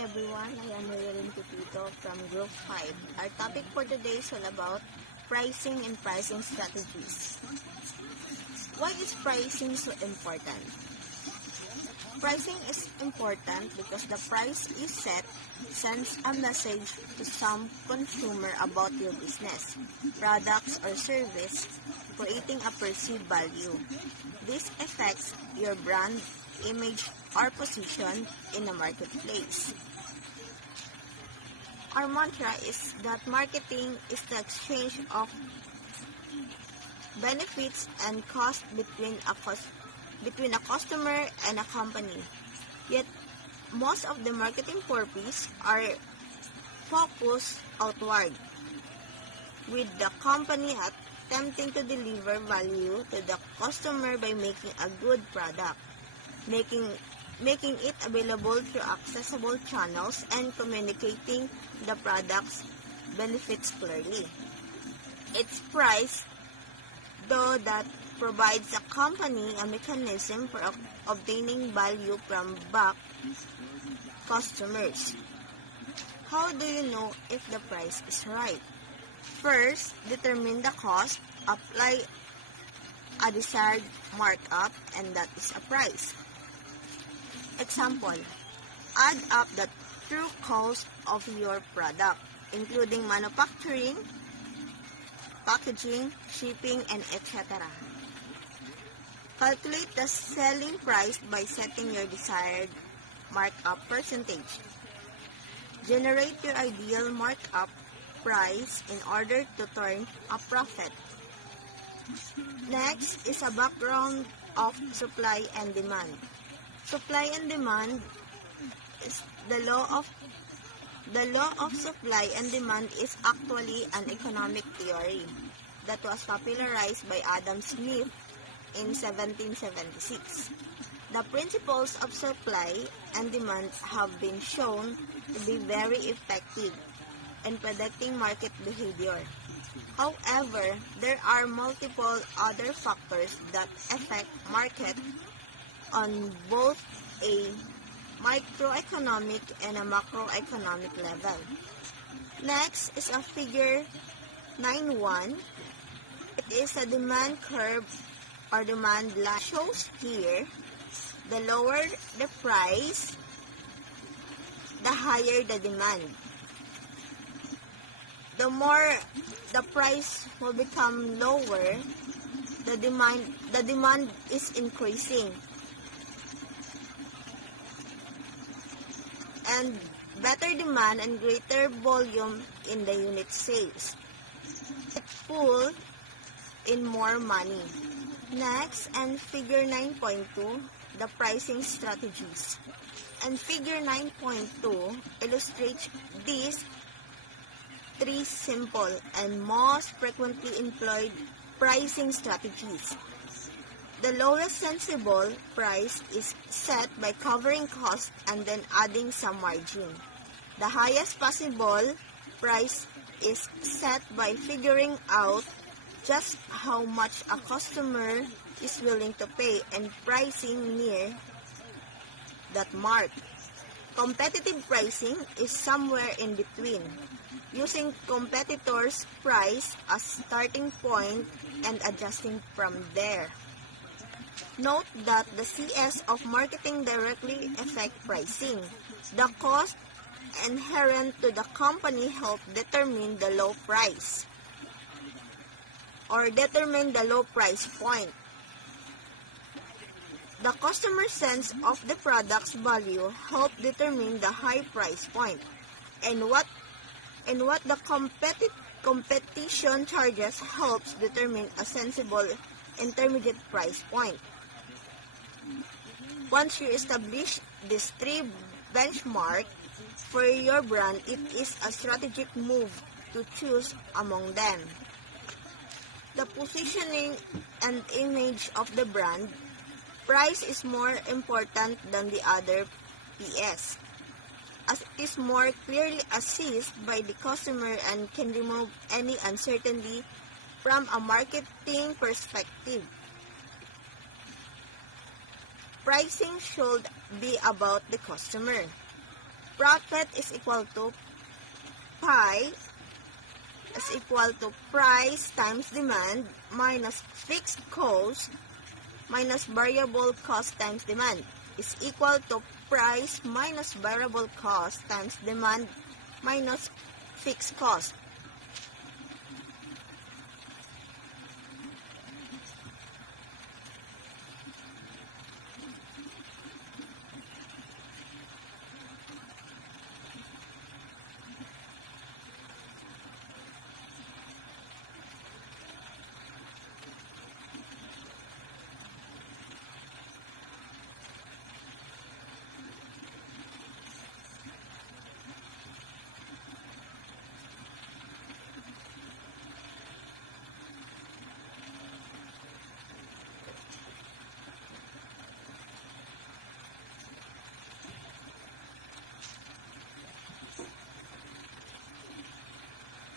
everyone, I am Marilyn Pipito from Group 5. Our topic for today is all about pricing and pricing strategies. Why is pricing so important? Pricing is important because the price is set sends a message to some consumer about your business, products, or service, creating a perceived value. This affects your brand, image, or position in the marketplace. Our mantra is that marketing is the exchange of benefits and cost between a customer and a company. Yet, most of the marketing purposes are focused outward, with the company attempting to deliver value to the customer by making a good product, making it available through accessible channels, and communicating the product's benefits clearly. Its price, though, that provides a company a mechanism for obtaining value from back customers. How do you know if the price is right? First, determine the cost, apply a desired markup, and that is a price. Example, add up the true cost of your product, including manufacturing, packaging, shipping, and etc. Calculate the selling price by setting your desired markup percentage. Generate your ideal markup price in order to turn a profit. Next is a background of supply and demand. Supply and demand is the law of supply and demand is actually an economic theory that was popularized by Adam Smith in 1776. The principles of supply and demand have been shown to be very effective in predicting market behavior. However, there are multiple other factors that affect market on both a microeconomic and a macroeconomic level. Next is a figure 9.1. It is a demand curve or demand line. Shows here, the lower the price, the higher the demand. The more the price will become lower, the demand is increasing. And better demand and greater volume in the unit sales. It pull in more money. Next, and figure 9.2, the pricing strategies. And figure 9.2 illustrates these three simple and most frequently employed pricing strategies. The lowest sensible price is set by covering costs and then adding some margin. The highest possible price is set by figuring out just how much a customer is willing to pay and pricing near that mark. Competitive pricing is somewhere in between, using competitors' price as starting point and adjusting from there. Note that the CS of marketing directly affect pricing. The cost inherent to the company help determine the low price or determine the low price point. The customer sense of the product's value help determine the high price point, and what the competition charges helps determine a sensible intermediate price point. Once you establish these three benchmarks for your brand, it is a strategic move to choose among them. The positioning and image of the brand, price is more important than the other PS, as it is more clearly assessed by the customer and can remove any uncertainty from a marketing perspective. Pricing should be about the customer. Profit is equal to pi is equal to price times demand minus fixed cost minus variable cost times demand is equal to price minus variable cost times demand minus fixed cost.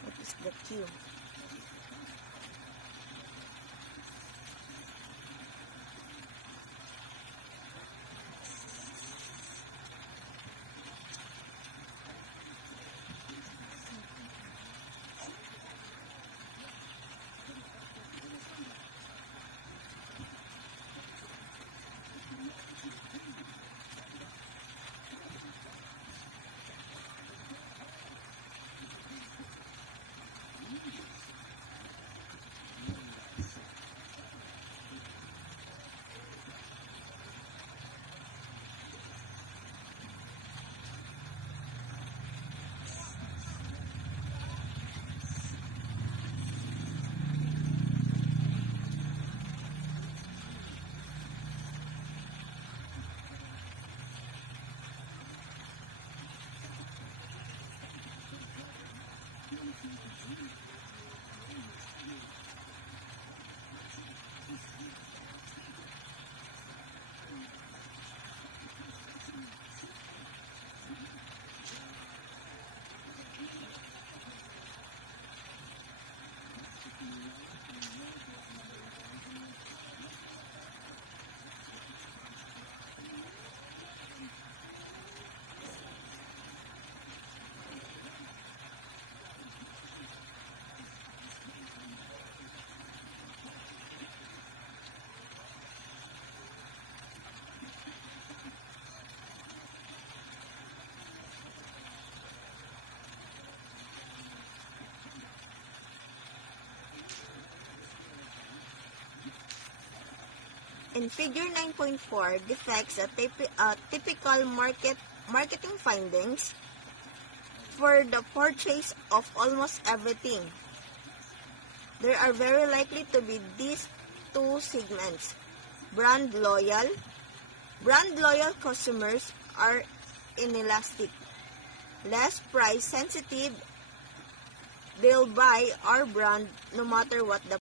What is the Q? In figure 9.4 depicts a typical marketing findings for the purchase of almost everything. There are very likely to be these two segments. Brand loyal customers are inelastic, less price sensitive. They'll buy our brand no matter what the